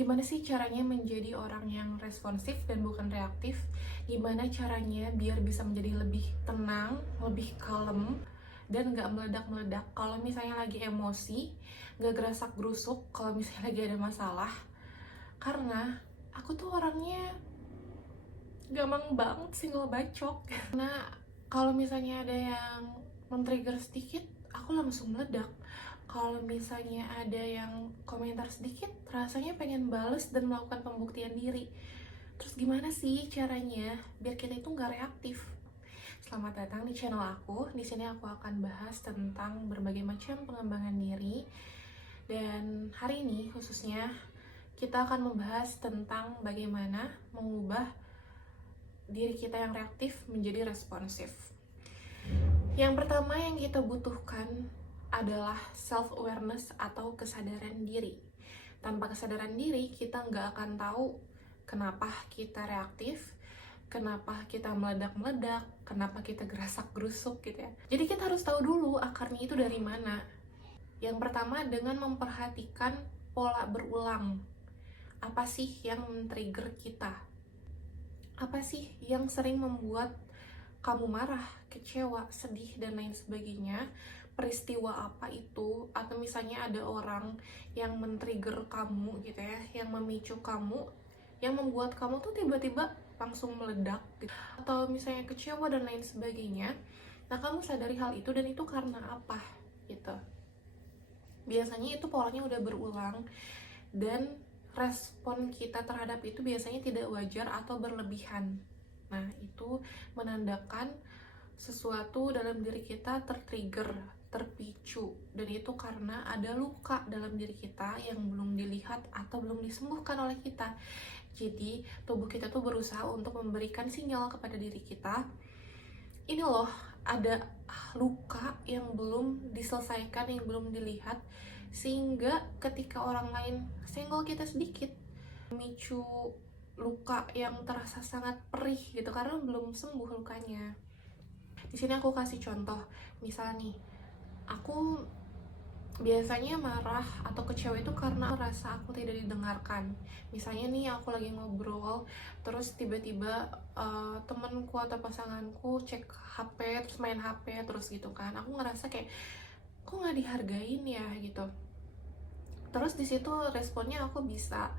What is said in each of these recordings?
Gimana sih caranya menjadi orang yang responsif dan bukan reaktif? Gimana caranya biar bisa menjadi lebih tenang, lebih kalem, dan gak meledak-meledak kalau misalnya lagi emosi, gak gerasak gerusuk kalau misalnya lagi ada masalah. Karena aku tuh orangnya gampang banget single bacok. Karena kalau misalnya ada yang men-trigger sedikit, aku langsung meledak. Kalau misalnya ada yang komentar sedikit, rasanya pengen bales dan melakukan pembuktian diri. Terus gimana sih caranya biar kita itu nggak reaktif? Selamat datang di channel aku. Di sini aku akan bahas tentang berbagai macam pengembangan diri. Dan hari ini khususnya kita akan membahas tentang bagaimana mengubah diri kita yang reaktif menjadi responsif. Yang pertama yang kita butuhkan adalah self-awareness atau kesadaran diri. Tanpa kesadaran diri, kita nggak akan tahu kenapa kita reaktif, kenapa kita meledak-meledak, kenapa kita gerasak-gerusuk gitu ya. Jadi kita harus tahu dulu akarnya itu dari mana. Yang pertama dengan memperhatikan pola berulang. Apa sih yang men-trigger kita? Apa sih yang sering membuat kamu marah, kecewa, sedih, dan lain sebagainya? Peristiwa apa itu? Atau misalnya ada orang yang men-trigger kamu gitu ya, yang memicu kamu, yang membuat kamu tuh tiba-tiba langsung meledak gitu. Atau misalnya kecewa dan lain sebagainya. Nah, kamu sadari hal itu dan itu karena apa gitu. Biasanya itu polanya udah berulang dan respon kita terhadap itu biasanya tidak wajar atau berlebihan. Nah, itu menandakan sesuatu dalam diri kita tertrigger, terpicu, dan itu karena ada luka dalam diri kita yang belum dilihat atau belum disembuhkan oleh kita. Jadi, tubuh kita tuh berusaha untuk memberikan sinyal kepada diri kita, ini loh, ada luka yang belum diselesaikan, yang belum dilihat, sehingga ketika orang lain senggol kita sedikit, memicu luka yang terasa sangat perih gitu karena belum sembuh lukanya. Di sini aku kasih contoh, misal nih, aku biasanya marah atau kecewa itu karena rasa aku tidak didengarkan. Misalnya nih aku lagi ngobrol, terus tiba-tiba temenku atau pasanganku cek HP, terus main HP terus gitu kan. Aku ngerasa kayak kok nggak dihargain ya gitu. Terus di situ responnya aku bisa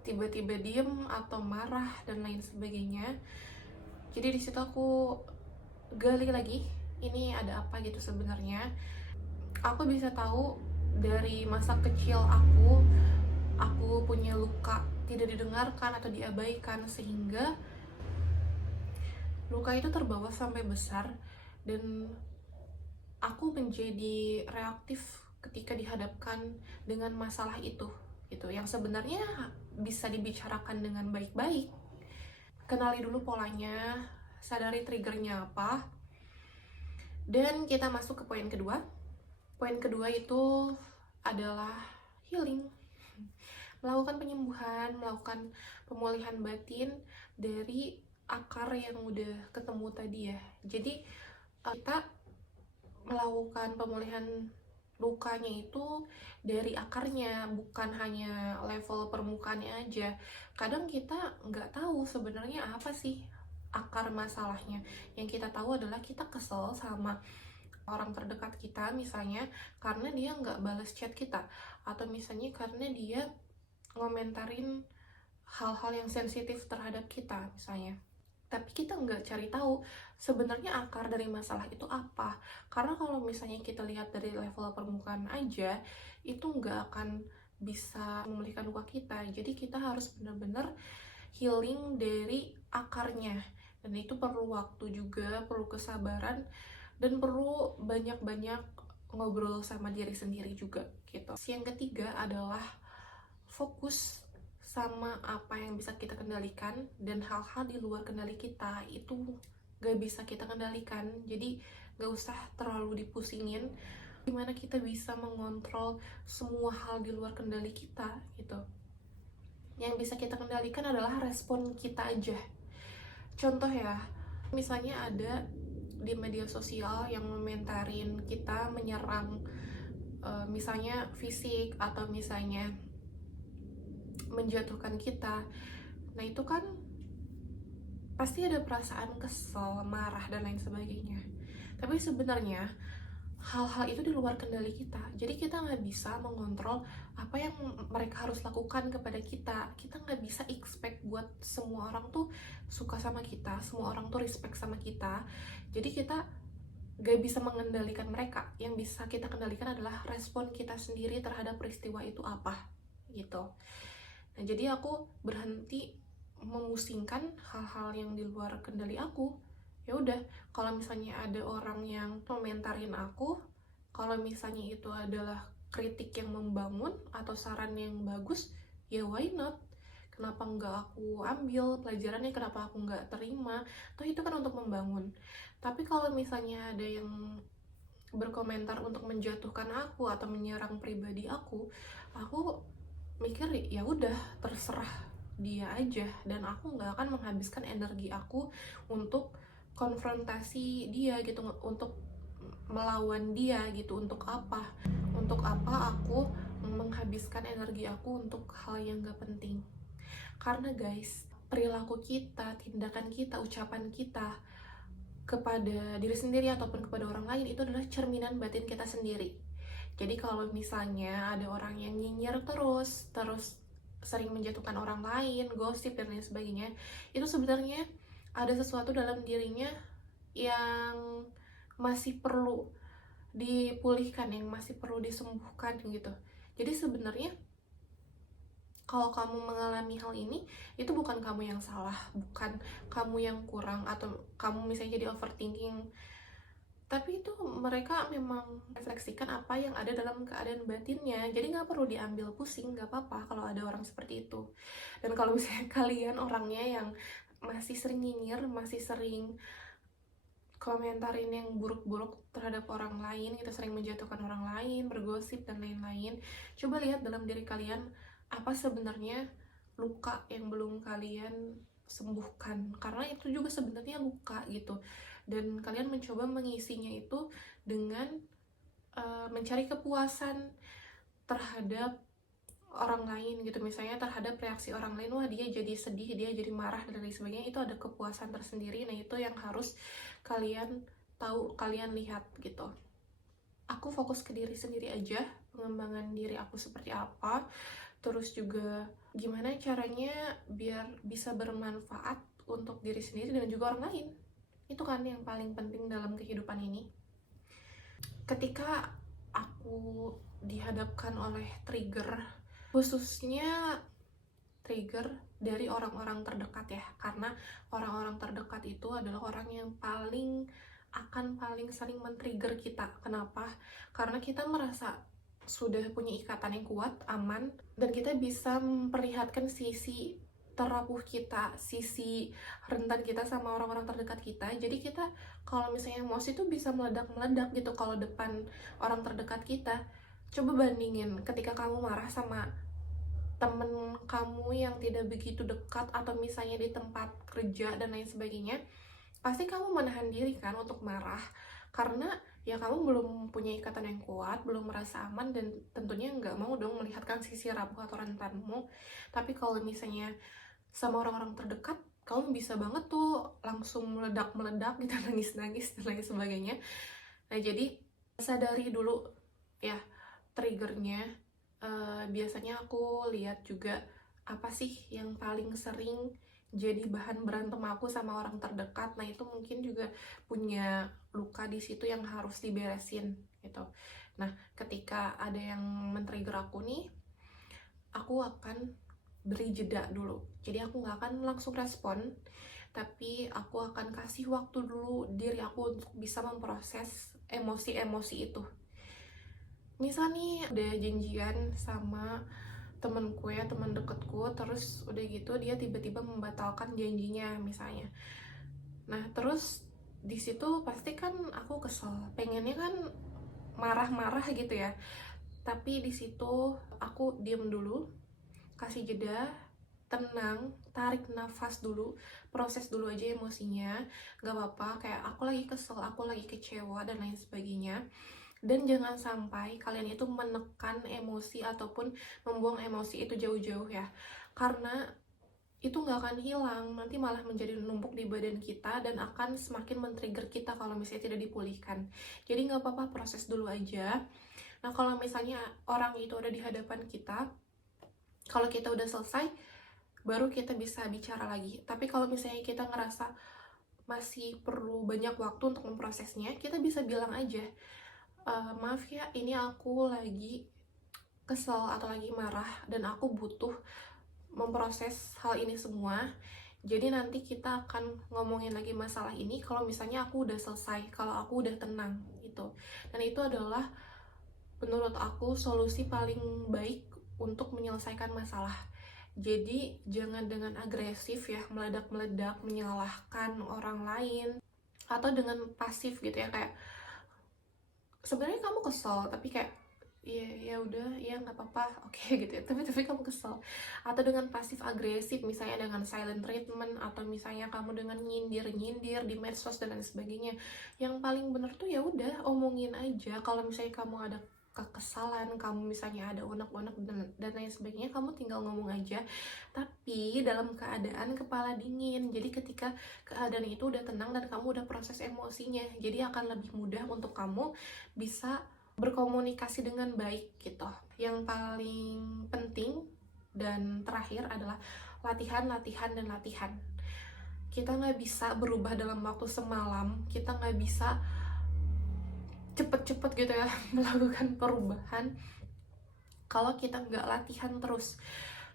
tiba-tiba diem atau marah dan lain sebagainya. Jadi di situ aku gali lagi, ini ada apa gitu sebenarnya. Aku bisa tahu dari masa kecil aku punya luka tidak didengarkan atau diabaikan, sehingga luka itu terbawa sampai besar dan aku menjadi reaktif ketika dihadapkan dengan masalah itu gitu, yang sebenarnya bisa dibicarakan dengan baik-baik. Kenali dulu polanya, sadari triggernya apa, dan kita masuk ke poin kedua. Poin kedua itu adalah healing. Melakukan penyembuhan, melakukan pemulihan batin dari akar yang udah ketemu tadi ya. Jadi kita melakukan pemulihan lukanya itu dari akarnya, bukan hanya level permukaannya aja. Kadang kita nggak tahu sebenarnya apa sih akar masalahnya. Yang kita tahu adalah kita kesel sama orang terdekat kita misalnya karena dia nggak balas chat kita, atau misalnya karena dia ngomentarin hal-hal yang sensitif terhadap kita misalnya. Tapi kita nggak cari tahu sebenarnya akar dari masalah itu apa. Karena kalau misalnya kita lihat dari level permukaan aja, itu nggak akan bisa memulihkan luka kita. Jadi kita harus benar-benar healing dari akarnya. Dan itu perlu waktu juga, perlu kesabaran, dan perlu banyak-banyak ngobrol sama diri sendiri juga gitu. Yang ketiga adalah fokus sama apa yang bisa kita kendalikan, dan hal-hal di luar kendali kita itu gak bisa kita kendalikan. Jadi gak usah terlalu dipusingin. Gimana kita bisa mengontrol semua hal di luar kendali kita gitu. Yang bisa kita kendalikan adalah respon kita aja. Contoh ya, misalnya ada di media sosial yang komentarin kita, menyerang misalnya fisik, atau misalnya menjatuhkan kita. Nah itu kan pasti ada perasaan kesel, marah, dan lain sebagainya. Tapi sebenarnya hal-hal itu di luar kendali kita. Jadi kita nggak bisa mengontrol apa yang mereka harus lakukan kepada kita. Kita nggak bisa expect buat semua orang tuh suka sama kita, semua orang tuh respect sama kita. Jadi kita nggak bisa mengendalikan mereka. Yang bisa kita kendalikan adalah respon kita sendiri terhadap peristiwa itu apa, gitu. Nah jadi aku berhenti memusingkan hal-hal yang di luar kendali aku. Ya udah, kalau misalnya ada orang yang komentarin aku, kalau misalnya itu adalah kritik yang membangun atau saran yang bagus, ya why not? Kenapa nggak aku ambil pelajarannya, kenapa aku nggak terima? Toh itu kan untuk membangun. Tapi kalau misalnya ada yang berkomentar untuk menjatuhkan aku atau menyerang pribadi aku mikir ya udah terserah dia aja, dan aku nggak akan menghabiskan energi aku untuk konfrontasi dia gitu, untuk melawan dia gitu. Untuk apa aku menghabiskan energi aku untuk hal yang gak penting? Karena guys, perilaku kita, tindakan kita, ucapan kita kepada diri sendiri ataupun kepada orang lain itu adalah cerminan batin kita sendiri. Jadi kalau misalnya ada orang yang nyinyir terus sering menjatuhkan orang lain, gosip dan lain sebagainya, itu sebenarnya ada sesuatu dalam dirinya yang masih perlu dipulihkan, yang masih perlu disembuhkan gitu. Jadi sebenarnya kalau kamu mengalami hal ini, itu bukan kamu yang salah, bukan kamu yang kurang, atau kamu misalnya jadi overthinking. Tapi itu mereka memang refleksikan apa yang ada dalam keadaan batinnya. Jadi nggak perlu diambil pusing, nggak apa-apa kalau ada orang seperti itu. Dan kalau misalnya kalian orangnya yang masih sering nyinyir, masih sering komentarin yang buruk-buruk terhadap orang lain, kita sering menjatuhkan orang lain, bergosip dan lain-lain, coba lihat dalam diri kalian apa sebenarnya luka yang belum kalian sembuhkan, karena itu juga sebenarnya luka gitu. Dan kalian mencoba mengisinya itu dengan mencari kepuasan terhadap orang lain gitu, misalnya terhadap reaksi orang lain, wah dia jadi sedih, dia jadi marah dan lain sebagainya. Itu ada kepuasan tersendiri. Nah itu yang harus kalian tahu, kalian lihat gitu. Aku fokus ke diri sendiri aja, pengembangan diri aku seperti apa, terus juga gimana caranya biar bisa bermanfaat untuk diri sendiri dan juga orang lain. Itu kan yang paling penting dalam kehidupan ini. Ketika aku dihadapkan oleh trigger, khususnya trigger dari orang-orang terdekat ya, karena orang-orang terdekat itu adalah orang yang paling sering men-trigger kita. Kenapa? Karena kita merasa sudah punya ikatan yang kuat, aman, dan kita bisa memperlihatkan sisi terapuh kita, sisi rentan kita sama orang-orang terdekat kita. Jadi kita kalau misalnya emosi tuh bisa meledak-meledak gitu kalau depan orang terdekat kita. Coba bandingin ketika kamu marah sama temen kamu yang tidak begitu dekat, atau misalnya di tempat kerja dan lain sebagainya, pasti kamu menahan diri kan untuk marah, karena ya kamu belum punya ikatan yang kuat, belum merasa aman, dan tentunya nggak mau dong melihatkan sisi rapuh atau rentanmu. Tapi kalau misalnya sama orang-orang terdekat, kamu bisa banget tuh langsung meledak-meledak gitu, nangis-nangis dan lain sebagainya. Nah jadi sadari dulu ya triggernya. Biasanya aku lihat juga apa sih yang paling sering jadi bahan berantem aku sama orang terdekat. Nah itu mungkin juga punya luka di situ yang harus diberesin gitu. Nah ketika ada yang men-trigger aku nih, aku akan beri jeda dulu. Jadi aku nggak akan langsung respon, tapi aku akan kasih waktu dulu diri aku untuk bisa memproses emosi-emosi itu. Misal nih udah janjian sama temenku ya, teman deketku, terus udah gitu dia tiba-tiba membatalkan janjinya misalnya. Nah terus di situ pasti kan aku kesel, pengennya kan marah-marah gitu ya. Tapi di situ aku diem dulu, kasih jeda, tenang, tarik nafas dulu, proses dulu aja emosinya, gak apa-apa, kayak aku lagi kesel, aku lagi kecewa dan lain sebagainya. Dan jangan sampai kalian itu menekan emosi ataupun membuang emosi itu jauh-jauh ya, karena itu nggak akan hilang, nanti malah menjadi numpuk di badan kita dan akan semakin men-trigger kita kalau misalnya tidak dipulihkan. Jadi nggak apa-apa, proses dulu aja. Nah, kalau misalnya orang itu ada di hadapan kita, kalau kita udah selesai, baru kita bisa bicara lagi. Tapi kalau misalnya kita ngerasa masih perlu banyak waktu untuk memprosesnya, kita bisa bilang aja, maaf ya, ini aku lagi kesel atau lagi marah dan aku butuh memproses hal ini semua. Jadi nanti kita akan ngomongin lagi masalah ini kalau misalnya aku udah selesai, kalau aku udah tenang gitu. Dan itu adalah menurut aku solusi paling baik untuk menyelesaikan masalah. Jadi jangan dengan agresif ya, meledak-meledak menyalahkan orang lain, atau dengan pasif gitu ya, kayak sebenarnya kamu kesel tapi kayak ya udah ya nggak apa-apa, oke gitu ya, tapi kamu kesel. Atau dengan pasif agresif, misalnya dengan silent treatment, atau misalnya kamu dengan nyindir di medsos dan lain sebagainya. Yang paling bener tuh ya udah omongin aja. Kalau misalnya kamu ada kekesalan, kamu misalnya ada unek-unek dan lain sebagainya, kamu tinggal ngomong aja, tapi dalam keadaan kepala dingin. Jadi ketika keadaan itu udah tenang dan kamu udah proses emosinya, jadi akan lebih mudah untuk kamu bisa berkomunikasi dengan baik gitu. Yang paling penting dan terakhir adalah latihan. Kita nggak bisa berubah dalam waktu semalam, kita nggak bisa cepet-cepet gitu ya melakukan perubahan kalau kita nggak latihan terus.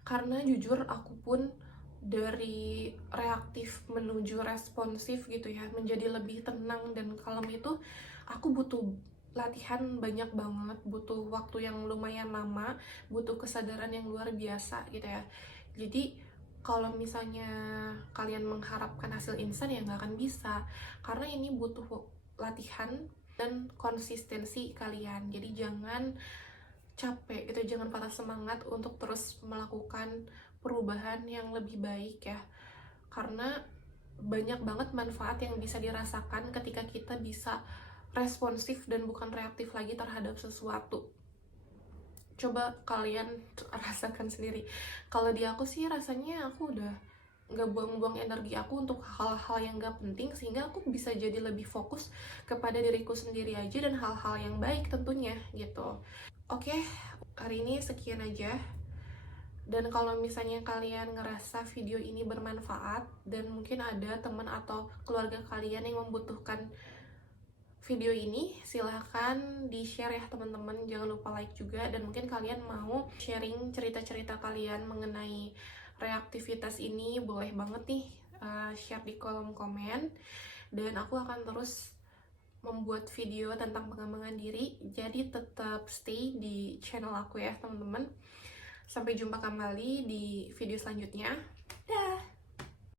Karena jujur aku pun dari reaktif menuju responsif gitu ya, menjadi lebih tenang dan kalem itu aku butuh latihan banyak banget, butuh waktu yang lumayan lama, butuh kesadaran yang luar biasa gitu ya. Jadi kalau misalnya kalian mengharapkan hasil instan ya nggak akan bisa, karena ini butuh latihan dan konsistensi kalian. Jadi jangan capek gitu, jangan patah semangat untuk terus melakukan perubahan yang lebih baik ya, karena banyak banget manfaat yang bisa dirasakan ketika kita bisa responsif dan bukan reaktif lagi terhadap sesuatu. Coba kalian rasakan sendiri. Kalau di aku sih rasanya aku udah nggak buang-buang energi aku untuk hal-hal yang nggak penting, sehingga aku bisa jadi lebih fokus kepada diriku sendiri aja dan hal-hal yang baik tentunya gitu. Oke, hari ini sekian aja. Dan kalau misalnya kalian ngerasa video ini bermanfaat dan mungkin ada teman atau keluarga kalian yang membutuhkan video ini, silahkan di-share ya teman-teman. Jangan lupa like juga, dan mungkin kalian mau sharing cerita-cerita kalian mengenai reaktivitas ini, boleh banget nih share di kolom komen. Dan aku akan terus membuat video tentang pengembangan diri, jadi tetap stay di channel aku ya teman-teman. Sampai jumpa kembali di video selanjutnya.